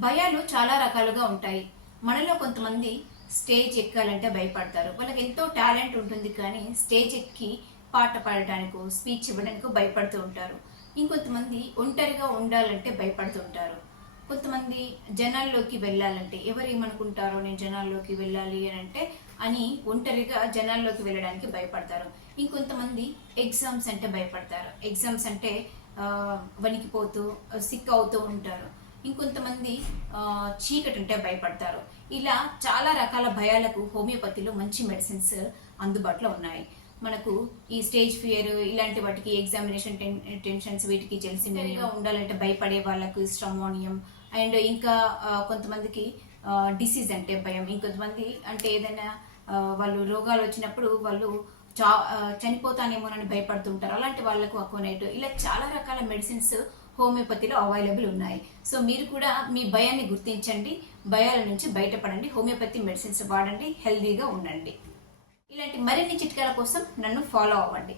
భయాలు చాలా రకాలుగా ఉంటాయి. మనలో కొంతమంది స్టేజ్ ఎక్కాలంటే భయపడతారు. వాళ్ళకి ఎంతో టాలెంట్ ఉంటుంది కానీ స్టేజ్ ఎక్కి పాట పాడటానికో స్పీచ్ ఇవ్వడానికో భయపడుతూ ఉంటారు. ఇంకొంతమంది ఒంటరిగా ఉండాలంటే భయపడుతూ ఉంటారు. కొంతమంది జనాల్లోకి వెళ్ళాలంటే ఎవరు ఏమనుకుంటారో నేను జనాల్లోకి వెళ్ళాలి అని అంటే అని ఒంటరిగా జనాల్లోకి వెళ్ళడానికి భయపడతారు. ఇంకొంతమంది ఎగ్జామ్స్ అంటే భయపడతారు. ఎగ్జామ్స్ అంటే వణికిపోతూ సిక్ అవుతూ ఉంటారు. ఇంకొంతమంది చీకటి అంటే భయపడతారు. ఇలా చాలా రకాల భయాలకు హోమియోపతిలో మంచి మెడిసిన్స్ అందుబాటులో ఉన్నాయి. మనకు ఈ స్టేజ్ ఫియర్ ఇలాంటి వాటికి ఎగ్జామినేషన్ టెన్షన్స్ వీటికి జెల్సిమియా ఉండాలంటే భయపడే వాళ్ళకు స్ట్రమోనియం అండ్ ఇంకా కొంతమందికి డిసీజ్ అంటే భయం. ఇంకొంతమంది అంటే ఏదైనా వాళ్ళు రోగాలు వచ్చినప్పుడు వాళ్ళు చనిపోతానేమోనని భయపడుతుంటారు. అలాంటి వాళ్ళకు అకోనైట్ ఇలా చాలా రకాల మెడిసిన్స్ హోమియోపతిలో అవైలబుల్ ఉన్నాయి. సో మీరు కూడా మీ భయాన్ని గుర్తించండి, భయాల నుంచి బయటపడండి, హోమియోపతి మెడిసిన్స్ వాడండి, హెల్దీగా ఉండండి. ఇలాంటి మరిన్ని చిట్కాల కోసం నన్ను ఫాలో అవ్వండి.